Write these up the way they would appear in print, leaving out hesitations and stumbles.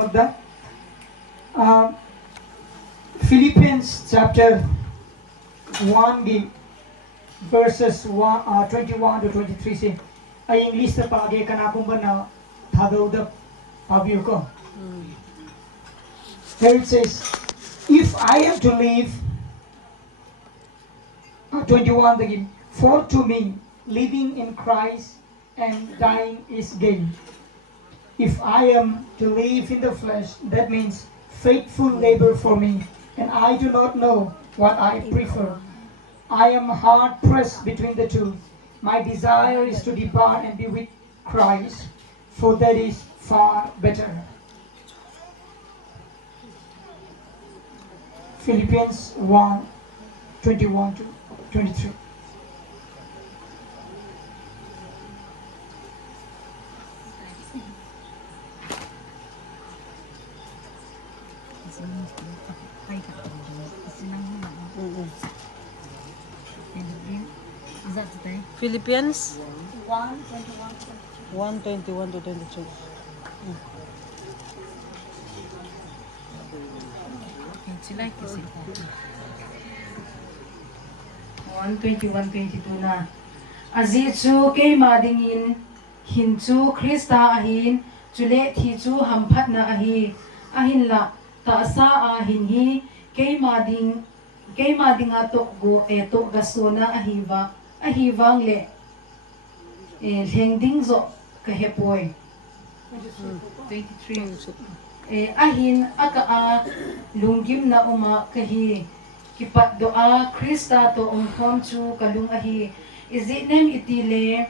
magda Philippians chapter 1 verses 21 to 23 se ay English ta page kana pumba na thadauda pabiyo ko. Here it says, if I am to live 21 again, for to me living in Christ and dying is gain. If I am to live in the flesh, that means faithful labor for me, and I do not know what I prefer. I am hard pressed between the two. My desire is to depart and be with Christ, for that is far better. Philippians 1, 21 to 23. Philippians 1, 1:21 to 23. 1:21-22 na. Azi chu ke madingin hin chu Krista ahin chule thi chu hamphat na ahi ahin la ta sa ahin hi ke madinga to go to gasona ahiwa ahiwang le lengding zo ka hepoi 23 ahin aka a lunggim na uma kahi kipat doa Krista to umthom chu kalung ahi izi nem itile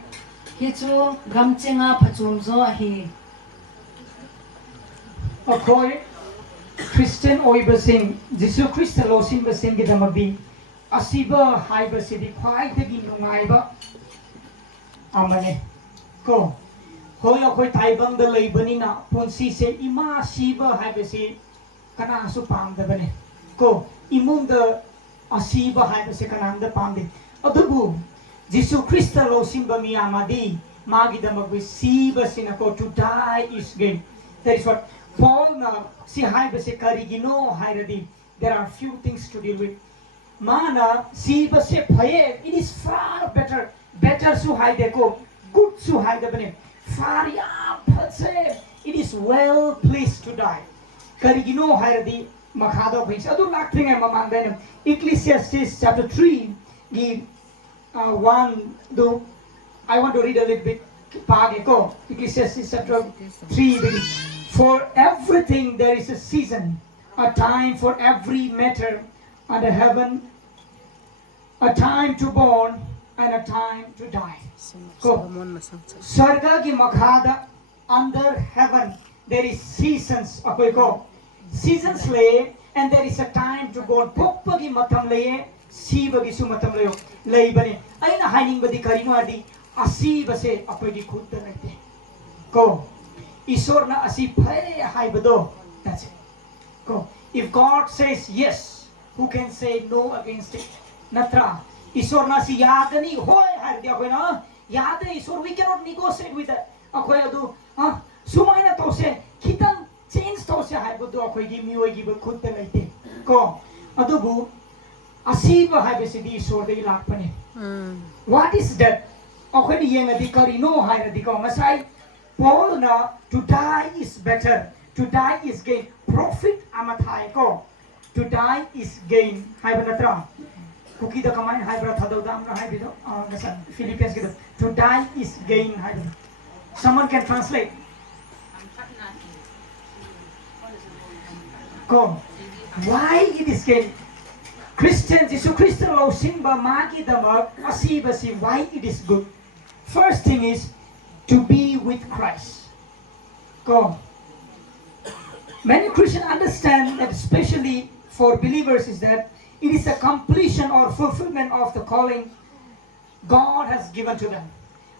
hi chu gamchenga phachum zo ahi Akoy Christian oibasing Jesu Christ losin basing gidamabi asiba haiba sidi khwai dagi nungaiba amane ko hoi akoy taibang da leibani na ponsi se ima siba haiba si kana su pam da bane ko imung da asiba haiba se kana da pam de adubu Jesu Christ losin ba mi amadi magi da magwi siba sinako to die is gain. That is what Paul na si haiba se karigino hairadi. There are few things to deal with. Mana si base phaye, it is far better. Better su haide ko, good su haide bane. Far ya phatse, it is well pleased to die. Karigino hairadi makhado bhais. Adu lakthing hai mamang denam. Ecclesiastes chapter 3 gi 1 do. I want to read a little bit. Page ko. Ecclesiastes chapter 3. For everything there is a season, a time for every matter under heaven, a time to born and a time to die. Sarga ki makhada under heaven there is seasons. Akoy ko seasons le and there is a time to born. Pokpa ki matam le, siba ki su matam le le bani. Aina haining badi karino adi asiba se akoy ki khud nagte. Ko. Isorna asi phare haibado. That's it. Go. If God says yes, who can say no against it? Natra. Isorna si yagani hoy har dia koy na. Yade isor we cannot negotiate with that. Akoy adu sumay na to se kitang change to se haibado akoy gi mioi gi khud te laite. Ko. Adu bu asiba haibase di isor de lakpane. What is that? Akoy di yenga di karino haira di ko masai Paul na to die is better. To die is gain. Profit amathai ko. To die is gain. Hai banatra. Kuki da kamai hai bra thadau dam na hai bido. Nasa Philippians kido. To die is gain. Hai bido. Someone can translate. Ko. Why it is gain? Christians, Jesu Christian lo simba magi damag asiba si why it is good. First thing is to be with Christ. Go. Many Christians understand that, especially for believers, is that it is a completion or fulfillment of the calling God has given to them.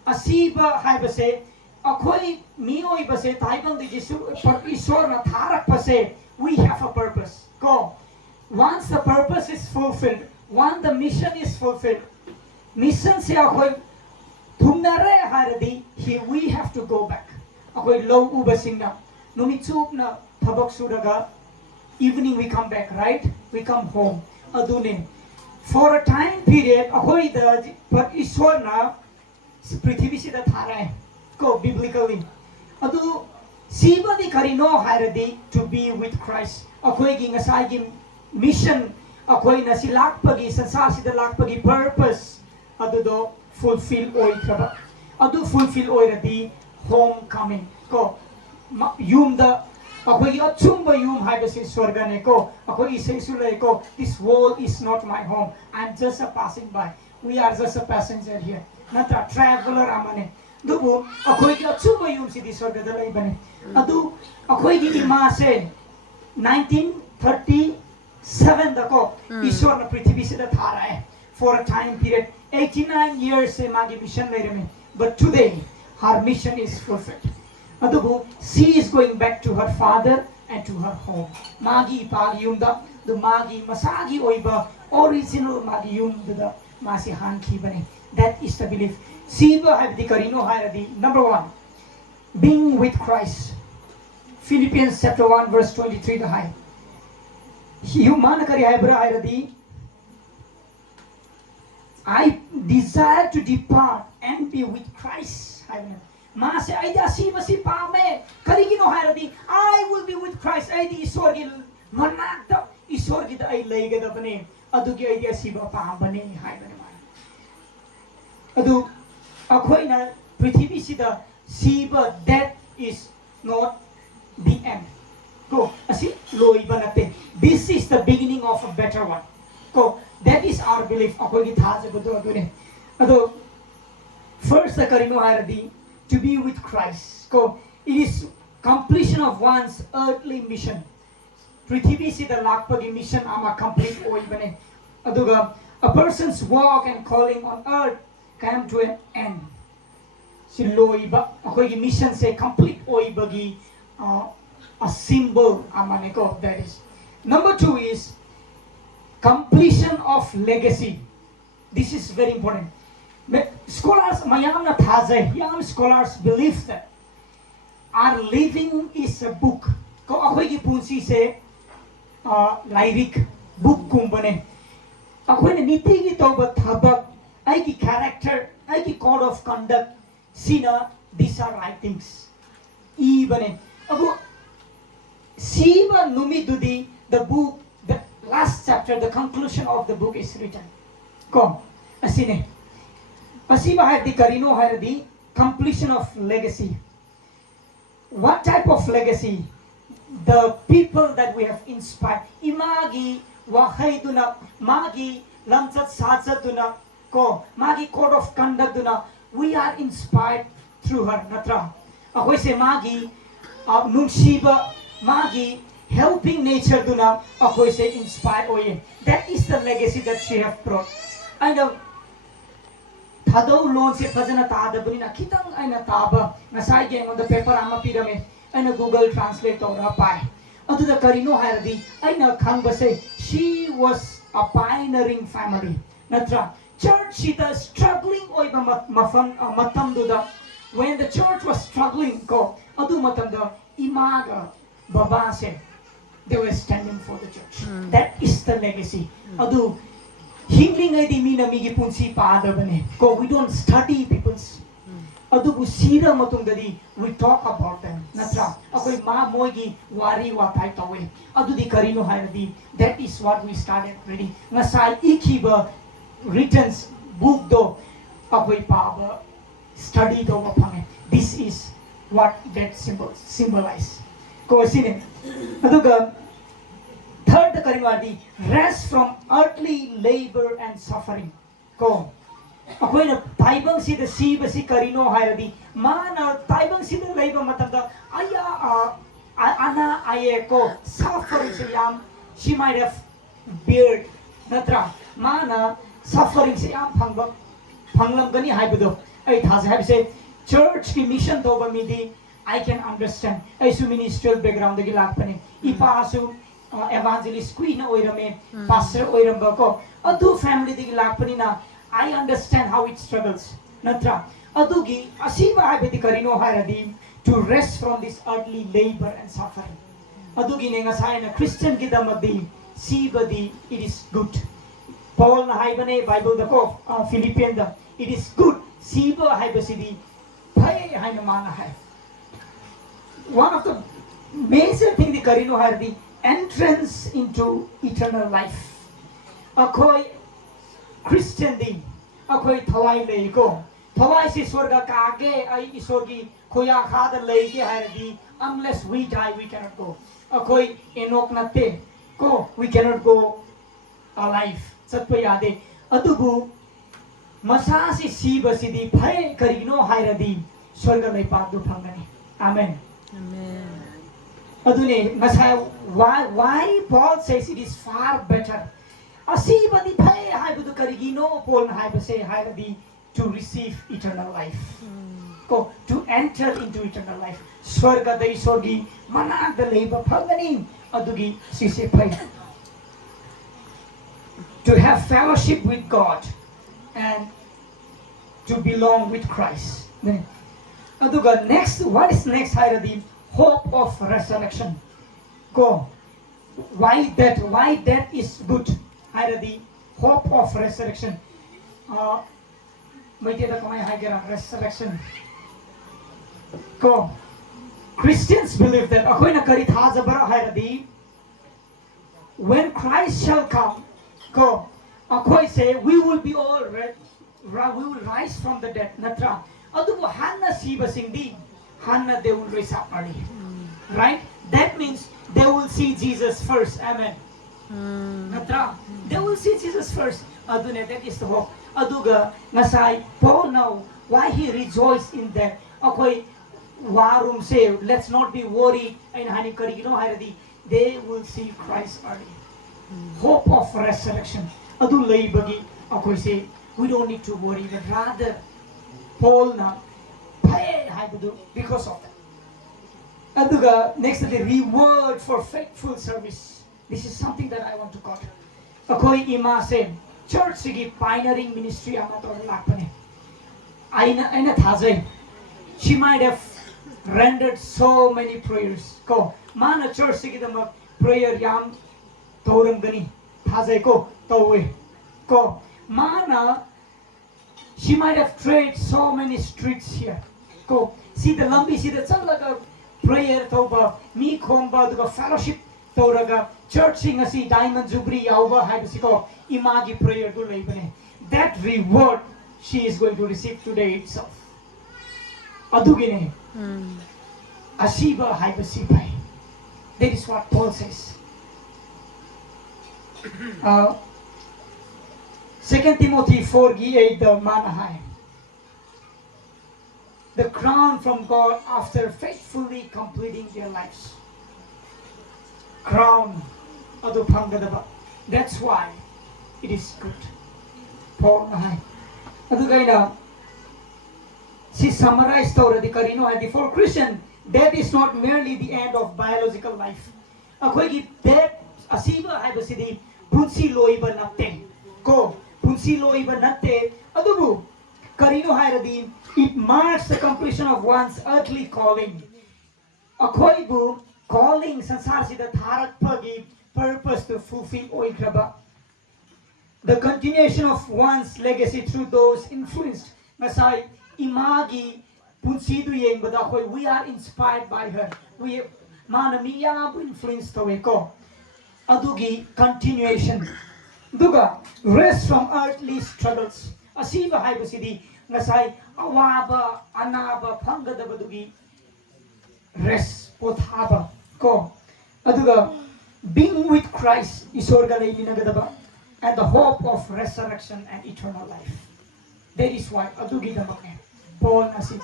Asiba haibase, akoi mioi base taibang di Jesu par isor na tharak base. We have a purpose. Go. Once the purpose is fulfilled, once the mission is fulfilled, mission se akoi thumnare haradi, we have to go back. Akoi low ubasing na, numitsup na thabak suraga evening we come back, right? We come home. Adune. For a time period, ahoi da but Ishwar na prithvi sida thara ko biblically. Adu siba di karino hairadi to be with Christ. Ahoi gi ngasai gi mission ahoi na silakpagi sansar sida lakpagi purpose adu do fulfill oi khaba. Adu fulfill oi radi homecoming ko yum da akhoi achumba yum haibase swarga ne ko akhoi isesu lai ko this world is not my home, I'm just a passing by, we are just a passenger here, not a traveler amane dubu akhoi ki achumba yum si di swarga da lai bane adu akhoi ki ima se 1937 da ko ishwar na prithvi se da thara hai for a time period 89 years se magi mission lai rame, but today her mission is fulfilled. Adubu, she is going back to her father and to her home. Magi pagi yumda, the magi masagi oiba, original magi yumda, masi hanki bane. That is the belief. Siba have the karino hairadi. Number 1, being with Christ. Philippians chapter 1 verse 23 the high. Human kari haibra hairadi. I desire to depart and be with Christ. Mase aida si pame karigino hairadi I will be with Christ aidi isor gi manakta isor gi ai leiga da bane adugi aidi siba pambane haibane ma adu akhoina prithvi sida siba that is not the end ko asi loi banate, this is the beginning of a better one ko that is our belief akhoi gi thaje budu adune adu first the karino hairadi to be with Christ. So it is completion of one's earthly mission. Prithvi sida lakpagi mission ama complete oi bane. Aduga a person's walk and calling on earth come to an end. Siloi ba akhoi mission say complete oi bagi a symbol amane ko that is. Number 2 is completion of legacy. This is very important. Scholars, young scholars believe that our living is a book. Ko akhoi ki punsi se lyric book kumbane. Akhoi ne niti ki toba thabak, ai ki character, ai ki code of conduct. Sina, these are writings. Ibane. Abu Siva Numidudi, the book, the last chapter, the conclusion of the book is written. Ko asine. Asiba had the karino had the completion of legacy. What type of legacy? The people that we have inspired. Imagi wahaiduna magi lamsat satsatuna ko magi code of conduct duna. We are inspired through her natra. Ahoy se magi nungsiba magi helping nature duna. Ahoy se inspired oye. That is the legacy that she have brought. I know. Thado loan se fazana tada bunina kitang aina taba ngasai ge on the paper ama pirame aina Google translate ora pai adu da karino hairadi aina khangba se she was a pioneering family natra church sita struggling oiba mafam matam duda when the church was struggling ko adu matam da imaga baba se they were standing for the church. That is the legacy. Adu Hingling ay di mina migi punsi paada bane. Ko we don't study people's. Adu bu sira matung dadi we talk about them. Natra. Ako'y ma moigi wari watay tawe. Adu di karino hairadi. That is what we started ready. Ngasay ikiba written book do. Ako'y paaba study do mapange. This is what that symbolize. Ko sine. Adu ka third the karimadi rest from earthly labor and suffering. Ko ako'y na taibang si the siba si karino hairadi mana taibang si the labor matanda aya ana aye ko suffering siyam she might have beard natra mana suffering siyam phanglam gani haibado ay thase have say church ki mission to ba midi I can understand ay su ministerial background gi lakpane ipa su evangelist queen oirame pastor oiramba ko adu family digi lakpani na I understand how it struggles natra adugi asiba habedi karino hairadi to rest from this earthly labor and suffering adugine ngasai na Christian gidamadi sibadi it is good. Paul na haibane Bible da ko Philippians da it is good siba haibasidi phai haina mana hai. One of the major thing the karino hai the entrance into eternal life. Akoi Christian di akoi thawai lei ko thawai si swarga ka age ai isogi khoya khada lei ke hai di unless we die we cannot go. Akoi Enoch natte ko we cannot go alive. Satpa yade adubu masa si siba sidi phai karino hai radi swarga lei pa du phangani. Amen. Amen. Adune masa why Paul says it is far better. Asibadi phai hai budu karigino Paul hai base hai radi to receive eternal life. Go to enter into eternal life. Swarga dai sogi mana da leiba phangani adugi sise phai. To have fellowship with God and to belong with Christ. Aduga next, what is next? Hiradi hope of resurrection. Go. Why that? Why that is good? Hiradi hope of resurrection. Resurrection. Go. Christians believe that when Christ shall come, go. Akoy say we will be all we will rise from the dead. Natra. Adubo Hanna Siba Singdi. Hanna they will rise up early. Right? That means they will see Jesus first. Amen. Natra. They will see Jesus first. Adune, that is the hope. Aduga Nasai Paul now why he rejoiced in that. Akoy Warum say let's not be worried in Hani Karigino they will see Christ early. Hope of resurrection. Adu laibagi akoy say we don't need to worry, but rather Paul na because of that. Aduga next the reward for faithful service. This is something that I want to quote. Akoy ima say church sigi pioneering ministry amator lakpane. Aina thazai. She might have rendered so many prayers. Ko mana church sigi dama prayer yam Torang gani thazai ko tawe ko mana she might have tried so many streets here. Go see the lambi see the chalaga prayer toba mi khomba the fellowship toraga church sing asi diamond jubilee yauba haibasi ko imagi prayer do leibane. That reward she is going to receive today itself. Adugine asiba haibasi pai. That is what Paul says. 2 Timothy 4:8 the manahai. The crown from God after faithfully completing their lives. Crown adu phangadaba. That's why it is good. Paul nahai. Adu gaina she summarized already karino and for Christian death is not merely the end of biological life. Akoigi death asiba haibasidi punsi loiba natte. Ko punsi loiba natte adubu karino hairadi it marks the completion of one's earthly calling. Akoibu calling sansar sida tharat pagi purpose to fulfill oikraba. The continuation of one's legacy through those influenced. Masai imagi punsidu yeng bada koi we are inspired by her. We manamiya influenced ko. Adugi continuation. Duga rest from earthly struggles. Asiba haibasidi ngasai awaba anaba phangadabadugi rest pothaba ko. Aduga being with Christ isorga leiminagadaba and the hope of resurrection and eternal life. That is why adugi damakne Paul nasi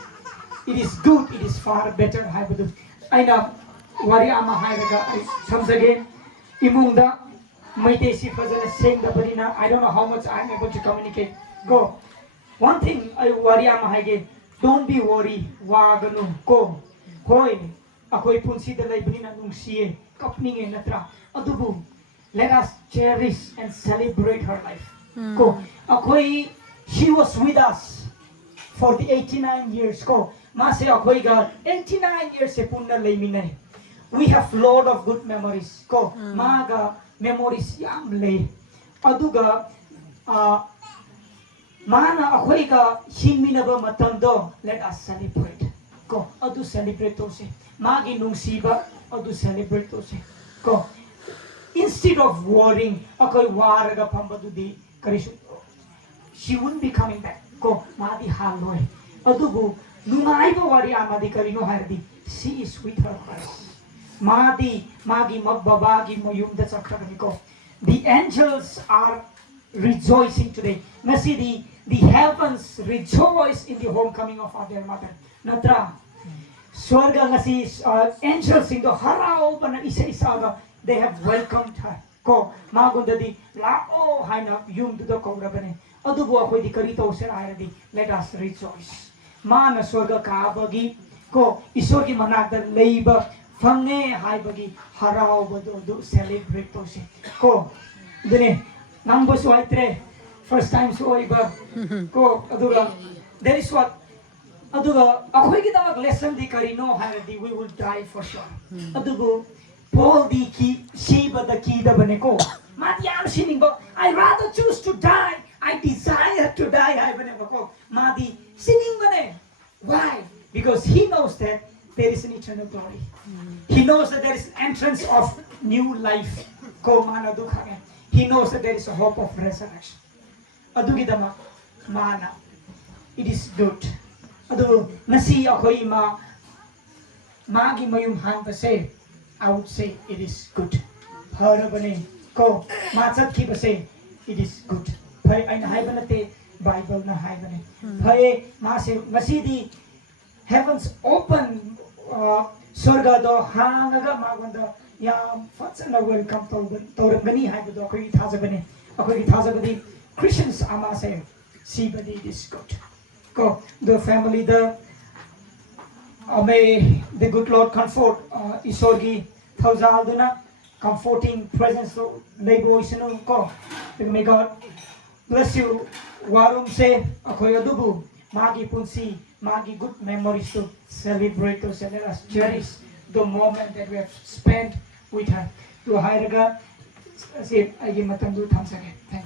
it is good, it is far better haibadu. Aina wari ama hairaga comes again imungda maitesi fazana same the barina. I don't know how much I am able to communicate. Go. One thing I worry am haige. Don't be worried. Waganu ko. Koi. Akoy punsi the barina nung siye. Kapninge natra. Adubu. Let us cherish and celebrate her life. Ko. Akoy she was with us for the 89 years. Ko. Mase akoy ga 89 years se punna leiminay. we have lot of good memories ko maga memories yam le aduga mana akhoi ka hingminaba matamdo let us celebrate ko adu celebrate to se magi nungsiba adu celebrate to se ko instead of worrying akhoi waraga phambadudi karisu she wouldn't be coming back ko madi haloi adubu nungaiba wari amadi karino hardi she is with her Christ madi magi magbabagi moyum da sakrani ko the angels are rejoicing today nasi the heavens rejoice in the homecoming of our dear mother natra swarga ngasi angels in the harao pana isa isaga they have welcomed her ko magundadi lao haina yum du ko rabane adubu akoi di kari to ser ayadi let us rejoice mana swarga ka bagi ko isor ki manakda leiba fangne haibagi harao bodo do celebrate to se ko dene nambo suaitre first time soiba ko aduga that is what aduga akhoi ki damak lesson di karino haradi we will die for sure adugu Paul di ki shiba da ki da bane ko mati am siningo I rather choose to die I desire to die I bane ko madi sining bane why because he knows that there is an eternal glory he knows that there is an entrance of new life ko mana dukha he knows that there is a hope of resurrection adugi dama mana it is good adu nasi akhoi ma magi mayum han base I would say it is good harabane ko machat ki base it is good phai aina haibanate bible na haibane phai na se nasi di heavens open sorga do hanaga magonda ya fatsana welcome to gani haibado akhoi thajabane akhoi thajabadi Christians ama say see but it is good go the family the may the good Lord comfort isorgi thousanduna comforting presence to labor isunu ko may God bless you warum se akoy adubu magi punsi magi good memories to celebrate to let us cherish the moment that we have spent with her to hairaga say agi matam du thamsage thank you